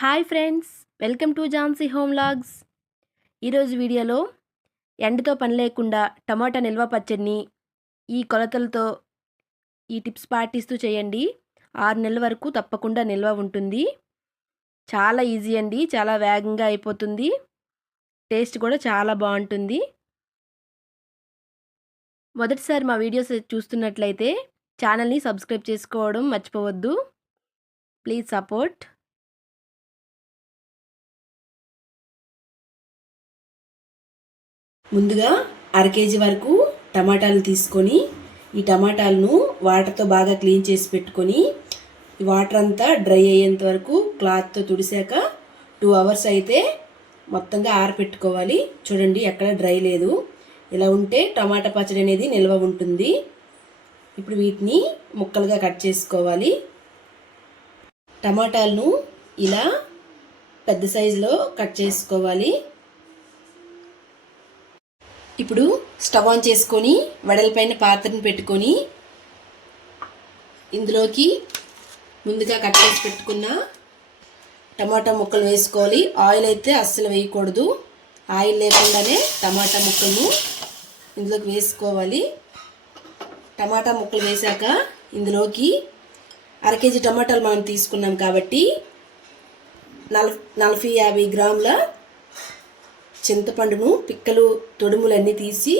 Hi friends, welcome to Jhansi home logs. ఈరోజు వీడియోలో ఎండతో పని లేకుండా టమాటా నిల్వ పచ్చడిని ఈ కొలతలతో ఈ టిప్స్ పాటిస్తూ చేయండి. 6 నెలల వరకు తప్పకుండా నిల్వ ఉంటుంది. చాలా ఈజీ అండి, చాలా వేగంగా అయిపోతుంది. టేస్ట్ కూడా చాలా బాగుంటుంది. మొదటిసారి మా వీడియోస్ చూస్తున్నట్లయితే ఛానల్ని సబ్స్క్రైబ్ చేసుకోవడం మర్చిపోవద్దు. Please support. ముందుగా అర కేజీ వరకు టమాటాలు తీసుకొని ఈ టమాటాలను వాటర్తో బాగా క్లీన్ చేసి పెట్టుకొని ఈ వాటర్ అంతా డ్రై అయ్యేంత వరకు క్లాత్తో తుడిసాక 2 అవర్స్ అయితే మొత్తంగా ఆరపెట్టుకోవాలి. చూడండి, ఎక్కడ డ్రై లేదు. ఇలా ఉంటే టమాటా పచ్చడి అనేది నిల్వ ఉంటుంది. ఇప్పుడు వీటిని ముక్కలుగా కట్ చేసుకోవాలి. టమాటాలను ఇలా పెద్ద సైజులో కట్ చేసుకోవాలి. ఇప్పుడు స్టవ్ ఆన్ చేసుకొని వెడల్పైన పాత్రను పెట్టుకొని ఇందులోకి ముందుగా కట్ చేసి పెట్టుకున్న టమాటా ముక్కలు వేసుకోవాలి. ఆయిల్ అయితే అస్సలు వేయకూడదు. ఆయిల్ లేకుండానే టమాటా ముక్కలను ఇందులోకి వేసుకోవాలి. టమాటా ముక్కలు వేశాక ఇందులోకి అర కేజీ టమాటాలు మనం తీసుకున్నాం కాబట్టి 40-50 గ్రాముల చింతపండును పిక్కలు తొడుములన్నీ తీసి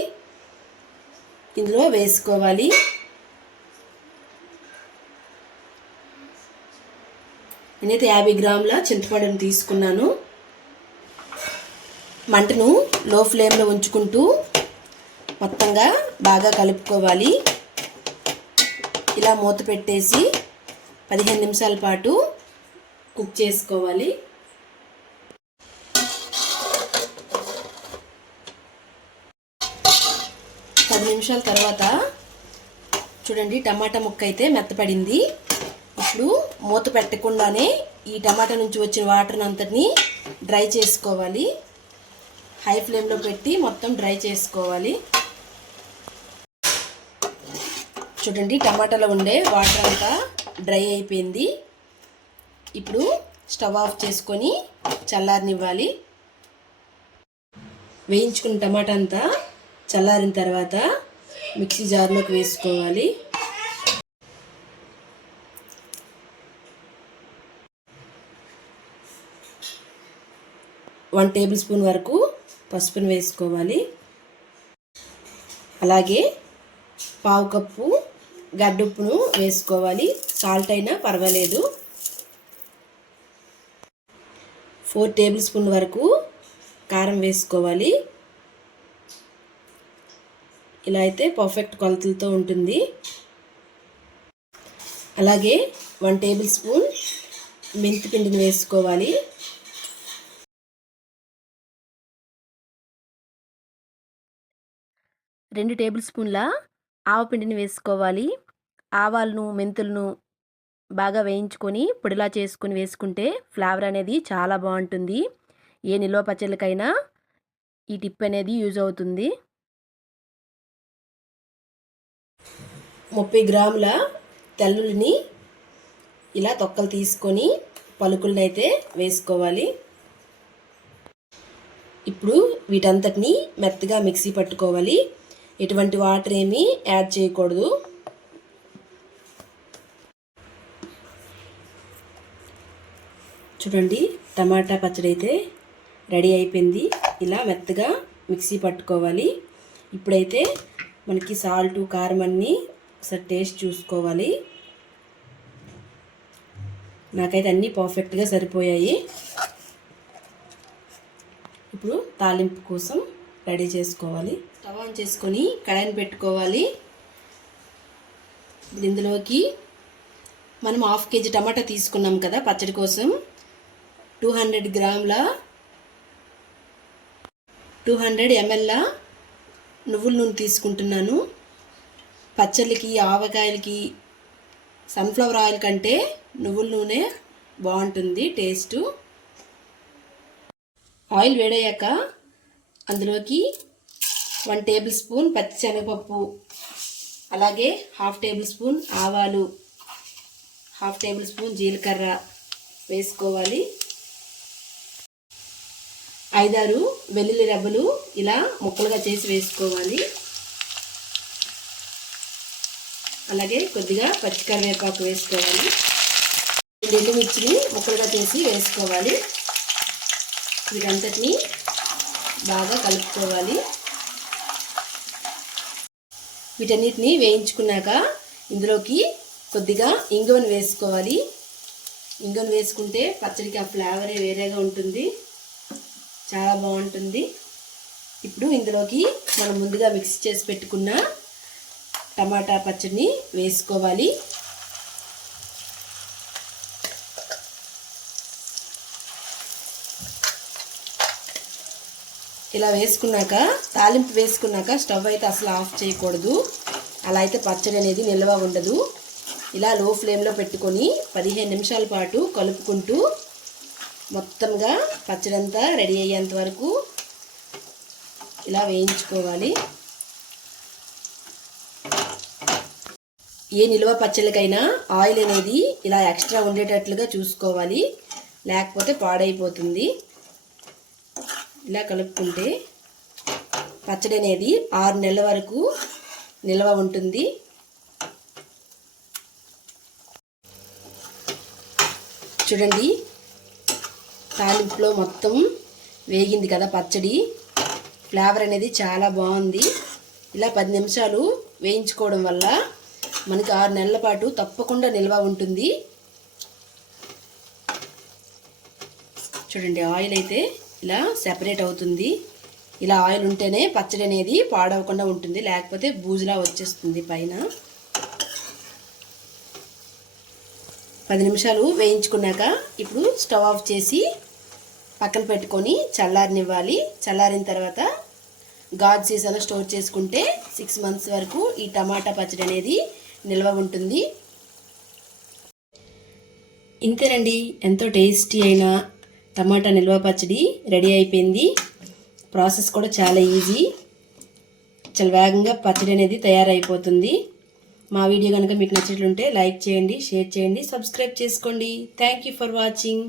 ఇందులో వేసుకోవాలి. నేనైతే 50 గ్రాముల చింతపండును తీసుకున్నాను. మంటను లో ఫ్లేమ్లో ఉంచుకుంటూ మొత్తంగా బాగా కలుపుకోవాలి. ఇలా మూత పెట్టేసి 15 నిమిషాల పాటు కుక్ చేసుకోవాలి. 10 నిమిషాల తర్వాత చూడండి, టమాటా ముక్క అయితే మెత్తపడింది. ఇప్పుడు మూత పెట్టకుండానే ఈ టమాటా నుంచి వచ్చిన వాటర్ అంతటిని డ్రై చేసుకోవాలి. హై ఫ్లేమ్లో పెట్టి మొత్తం డ్రై చేసుకోవాలి. చూడండి, టమాటాలో ఉండే వాటర్ అంతా డ్రై అయిపోయింది. ఇప్పుడు స్టవ్ ఆఫ్ చేసుకొని చల్లారనివ్వాలి. వేయించుకున్న టమాటా అంతా చల్లారిన తర్వాత మిక్సీ జార్లోకి వేసుకోవాలి. వన్ టేబుల్ స్పూన్ వరకు పసుపును వేసుకోవాలి. అలాగే 1/2 కప్పు గడ్డుప్పును వేసుకోవాలి. సాల్ట్ అయినా పర్వాలేదు. 4 టేబుల్ స్పూన్ వరకు కారం వేసుకోవాలి. ఇలా అయితే పర్ఫెక్ట్ కొలతలతో ఉంటుంది. అలాగే 1 టేబుల్ స్పూన్ మెంతి పిండిని వేసుకోవాలి. రెండు టేబుల్ స్పూన్ల ఆవపిండిని వేసుకోవాలి. ఆవాలను మెంతులను బాగా వేయించుకొని పొడిలా చేసుకుని వేసుకుంటే ఫ్లేవర్ అనేది చాలా బాగుంటుంది. ఏ నిల్వ పచ్చళ్ళకైనా ఈ టిప్ అనేది యూజ్ అవుతుంది. 30 గ్రాముల తెల్లుల్లిని ఇలా తొక్కలు తీసుకొని పలుకులను అయితే వేసుకోవాలి. ఇప్పుడు వీటంతటిని మెత్తగా మిక్సీ పట్టుకోవాలి. ఎటువంటి వాటర్ ఏమీ యాడ్ చేయకూడదు. చూడండి, టమాటా పచ్చడి అయితే రెడీ అయిపోయింది. ఇలా మెత్తగా మిక్సీ పట్టుకోవాలి. ఇప్పుడైతే మనకి సాల్ట్, కారం అన్నీ ఒకసారి టేస్ట్ చూసుకోవాలి. నాకైతే అన్నీ పర్ఫెక్ట్గా సరిపోయాయి. ఇప్పుడు తాలింపు కోసం రెడీ చేసుకోవాలి. స్టవ్ ఆన్ చేసుకొని కడాయిని పెట్టుకోవాలి. ఇందులోకి మనం 1/2 కేజీ టమాటా తీసుకున్నాం కదా పచ్చడి కోసం. 200 గ్రాముల 200 ml నువ్వుల నూనె తీసుకుంటున్నాను. పచ్చళ్ళకి, ఆవకాయలకి సన్ఫ్లవర్ ఆయిల్ కంటే నువ్వుల నూనె బాగుంటుంది టేస్ట్. ఆయిల్ వేడయ్యాక అందులోకి 1 టేబుల్ స్పూన్ పచ్చిశనగపప్పు, అలాగే 1/2 టేబుల్ స్పూన్ ఆవాలు, 1/2 టేబుల్ స్పూన్ జీలకర్ర వేసుకోవాలి. 5-6 వెల్లుల్లి రెబ్బలు ఇలా ముక్కలుగా చేసి వేసుకోవాలి. అలాగే కొద్దిగా పచ్చికరివేపాకు వేసుకోవాలి. 2 ఎండుమిర్చిని ముక్కలుగా చేసి వేసుకోవాలి. వీటంతటిని బాగా కలుపుకోవాలి. వీటన్నిటిని వేయించుకున్నాక ఇందులోకి కొద్దిగా ఇంగువను వేసుకోవాలి. ఇంగువను వేసుకుంటే పచ్చడికి ఆ ఫ్లేవరే వేరేగా ఉంటుంది, చాలా బాగుంటుంది. ఇప్పుడు ఇందులోకి మనం ముందుగా మిక్స్ చేసి పెట్టుకున్న టమాటా పచ్చడిని వేసుకోవాలి. ఇలా వేసుకున్నాక తాలింపు వేసుకున్నాక స్టవ్ అయితే అసలు ఆఫ్ చేయకూడదు. అలా అయితే పచ్చడి అనేది నిల్వ ఉండదు. ఇలా లో ఫ్లేమ్లో పెట్టుకొని 15 నిమిషాల పాటు కలుపుకుంటూ మొత్తంగా పచ్చడి అంతా రెడీ అయ్యేంత వరకు ఇలా వేయించుకోవాలి. ఏ నిల్వ పచ్చళ్ళకైనా ఆయిల్ అనేది ఇలా ఎక్స్ట్రా ఉండేటట్లుగా చూసుకోవాలి, లేకపోతే పాడైపోతుంది. ఇలా కలుపుకుంటే పచ్చడి అనేది 6 నెలల వరకు నిల్వ ఉంటుంది. చూడండి, తాలింపులో మొత్తం వేగింది కదా పచ్చడి. ఫ్లేవర్ అనేది చాలా బాగుంది. ఇలా 10 నిమిషాలు వేయించుకోవడం వల్ల మనకి 6 నెలల పాటు తప్పకుండా నిల్వ ఉంటుంది. చూడండి, ఆయిల్ అయితే ఇలా సెపరేట్ అవుతుంది. ఇలా ఆయిల్ ఉంటేనే పచ్చడి అనేది పాడవకుండా ఉంటుంది, లేకపోతే బూజులా వచ్చేస్తుంది పైన. 10 నిమిషాలు వేయించుకున్నాక ఇప్పుడు స్టవ్ ఆఫ్ చేసి పక్కన పెట్టుకొని చల్లారనివ్వాలి. చల్లారిన తర్వాత గాజు సీసాలో స్టోర్ చేసుకుంటే 6 మంత్స్ వరకు ఈ టమాటా పచ్చడి అనేది నిల్వ ఉంటుంది. ఇంతేనండి, ఎంతో టేస్టీ అయిన టమాటా నిల్వ పచ్చడి రెడీ అయిపోయింది. ప్రాసెస్ కూడా చాలా ఈజీ, చాలా వేగంగా పచ్చడి అనేది తయారైపోతుంది. మా వీడియో కనుక మీకు నచ్చినట్లుంటే లైక్ చేయండి, షేర్ చేయండి, సబ్స్క్రైబ్ చేసుకోండి. Thank you for watching.